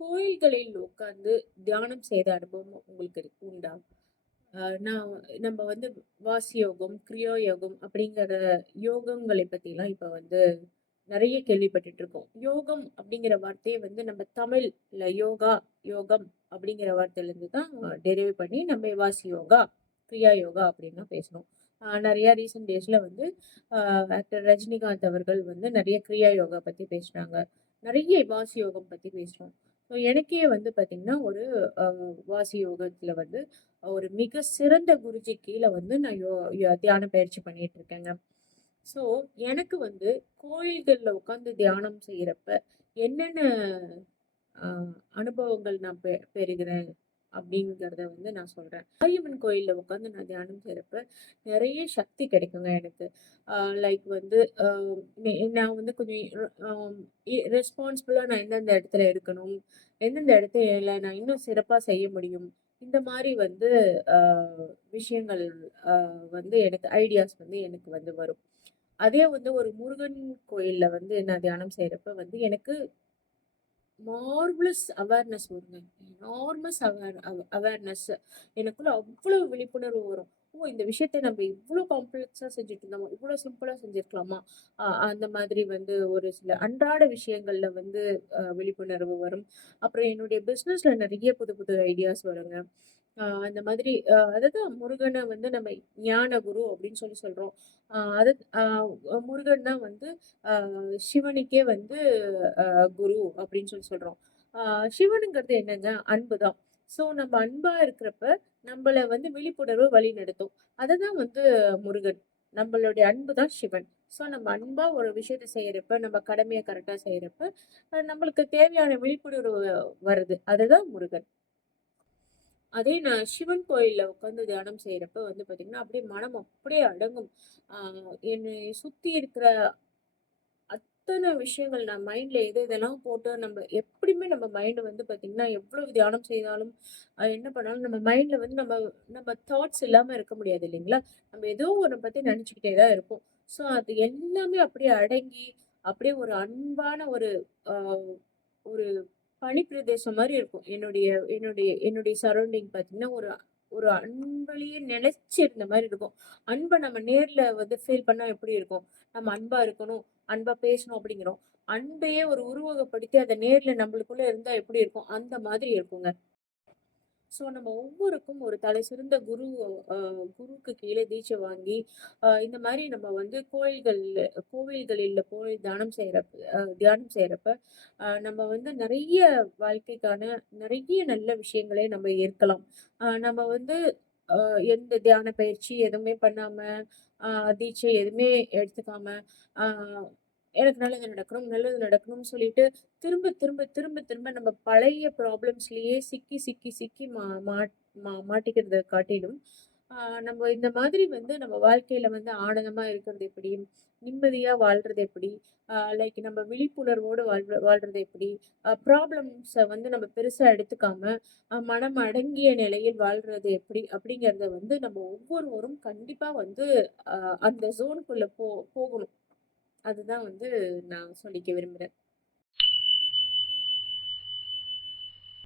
கோயில்களில் உட்கார்ந்து தியானம் செய்த அனுபவம் உங்களுக்கு இருக்கு உண்டா? நான் நம்ம வந்து வாசி யோகம், கிரியா யோகம் அப்படிங்கிற யோகங்களை பற்றிலாம் இப்போ வந்து நிறைய கேள்விப்பட்டுட்டு இருக்கோம். யோகம் அப்படிங்கிற வார்த்தையை வந்து நம்ம தமிழ்ல யோகா, யோகம் அப்படிங்கிற வார்த்தையிலேருந்து தான் டெரிவ் பண்ணி நம்ம வாசி யோகா, கிரியா யோகா அப்படின்னு பேசணும் அ நெறைய டேஸில் வந்து ஆக்டர் ரஜினிகாந்த் அவர்கள் வந்து நிறைய கிரியா யோகா பற்றி பேசுனாங்க. நிறைய வாசி யோகம் பற்றி பேசுகிறோம் ஸோ எனக்கே வந்து பார்த்தீங்கன்னா, ஒரு வாசி யோகத்தில் வந்து ஒரு மிக சிறந்த குருஜி கீழே வந்து நான் யோ தியான பயிற்சி பண்ணிட்டு இருக்கேங்க. ஸோ எனக்கு வந்து கோயில்களில் உட்காந்து தியானம் செய்கிறப்ப என்னென்ன அனுபவங்கள் நான் பெ பெறுகிறேன் அப்படிங்கிறத வந்து நான் சொல்கிறேன் மாரியம்மன் கோயிலில் உட்காந்து நான் தியானம் செய்கிறப்ப நிறைய சக்தி கிடைக்குங்க எனக்கு. லைக் வந்து நான் வந்து கொஞ்சம் ரெஸ்பான்சிபிளாக நான் எந்தெந்த இடத்துல இருக்கணும், எந்தெந்த இடத்துல நான் இன்னும் சிறப்பாக செய்ய முடியும். இந்த மாதிரி வந்து விஷயங்கள் வந்து எனக்கு ஐடியாஸ் வந்து எனக்கு வந்து வரும். அதே வந்து ஒரு முருகன் கோயிலில் வந்து நான் தியானம் செய்கிறப்ப வந்து எனக்கு மார்வலஸ் அவேர்னஸ் வருங்க. Enormous aware awareness. எனக்குள்ள அவ்ளோ விழிப்புணர்வு வரும். ஓ! இந்த விஷயத்த நம்ம இவ்வளோ காம்ப்ளெக்ஸாக செஞ்சுட்டு இருந்தோமா? இவ்வளோ சிம்பிளாக செஞ்சுருக்கலாமா அந்த மாதிரி வந்து ஒரு சில அன்றாட விஷயங்களில் வந்து விழிப்புணர்வு வரும். அப்புறம் என்னுடைய பிஸ்னஸில் நிறைய புது புது ஐடியாஸ் வருங்க. அந்த மாதிரி அதாவது முருகனை வந்து நம்ம ஞான குரு அப்படின்னு சொல்லி சொல்றோம். அது முருகன் தான் வந்து சிவனுக்கே வந்து குரு அப்படின்னு சொல்லி சொல்றோம். சிவனுங்கிறது என்னங்க? அன்பு தான். ஸோ நம்ம அன்பா இருக்கிறப்ப, நம்மள வந்து விழிப்புணர்வு வழிநடத்தும். அதுதான் வந்து முருகன். நம்மளுடைய அன்பு தான் சிவன். ஸோ நம்ம அன்பா ஒரு விஷயத்த செய்யறப்ப, நம்ம கடமையை கரெக்டாக செய்யறப்ப, நம்மளுக்கு தேவையான விழிப்புணர்வு வருது. அதுதான் முருகன். அதே நான் சிவன் கோயிலில் உட்காந்து தியானம் செய்கிறப்ப வந்து பார்த்தீங்கன்னா, அப்படியே மனம் அப்படியே அடங்கும். என்னை சுற்றி இருக்கிற அத்தனை விஷயங்கள் நான் மைண்டில் எது இதெல்லாம் போட்டு நம்ம எப்படியுமே நம்ம மைண்டு வந்து பார்த்திங்கன்னா எவ்வளவு தியானம் செய்தாலும், என்ன பண்ணாலும் நம்ம மைண்டில் வந்து நம்ம நம்ம தாட்ஸ் இல்லாமல் இருக்க முடியாது இல்லைங்களா? நம்ம ஏதோ ஒன்றை பற்றி நினச்சிக்கிட்டே தான் இருப்போம். ஸோ அது எல்லாமே அப்படியே அடங்கி, அப்படியே ஒரு அன்பான ஒரு ஒரு பனி பிரதேசம் மாதிரி இருக்கும். என்னுடைய என்னுடைய என்னுடைய சரௌண்டிங் பார்த்தீங்கன்னா, ஒரு ஒரு அன்புலயே நிலைச்சு இருந்த மாதிரி இருக்கும். அன்பை நம்ம நேர்ல வந்து ஃபீல் பண்ணா எப்படி இருக்கும்? நம்ம அன்பா இருக்கணும், அன்பா பேசணும் அப்படிங்கிறோம். அன்பையே ஒரு உருவகப்படுத்தி அதை நேர்ல நம்மளுக்குள்ள இருந்தா எப்படி இருக்கும்? அந்த மாதிரி இருக்குங்க. ஸோ நம்ம ஒவ்வொருக்கும் ஒரு தலை சிறந்த குரு குருவுக்கு கீழே தீட்சை வாங்கி, இந்த மாதிரி நம்ம வந்து கோயில்கள் கோவில்களில் போய் தியானம் செய்கிறப்ப தியானம் செய்கிறப்ப நம்ம வந்து நிறைய வாழ்க்கைக்கான நிறைய நல்ல விஷயங்களை நம்ம ஏற்கலாம். நம்ம வந்து எந்த தியான பயிற்சி எதுவுமே பண்ணாமல் தீட்சை எதுவுமே எடுத்துக்காமல் எனக்கு நல்லது நடக்கணும், நல்லது நடக்கணும்னு சொல்லிட்டு திரும்ப, திரும்ப, திரும்ப, திரும்ப நம்ம பழைய ப்ராப்ளம்ஸ்லேயே சிக்கி, சிக்கி, சிக்கி மா மாட் மா மாட்டிக்கிறத காட்டிலும், நம்ம இந்த மாதிரி வந்து நம்ம வாழ்க்கையில வந்து ஆனந்தமா இருக்கிறது எப்படி? நிம்மதியா வாழ்றது எப்படி? லைக் நம்ம விழிப்புணர்வோடு வாழ் வாழ்றது எப்படி? ப்ராப்ளம்ஸை வந்து நம்ம பெருசா எடுத்துக்காம, மனம் அடங்கிய நிலையில் வாழ்றது எப்படி? அப்படிங்கிறத வந்து நம்ம ஒவ்வொருவரும் கண்டிப்பா வந்து அந்த ஜோனுக்குள்ள போ போகணும். அதுதான் வந்து நான் சொல்லிக்க விரும்புறேன்.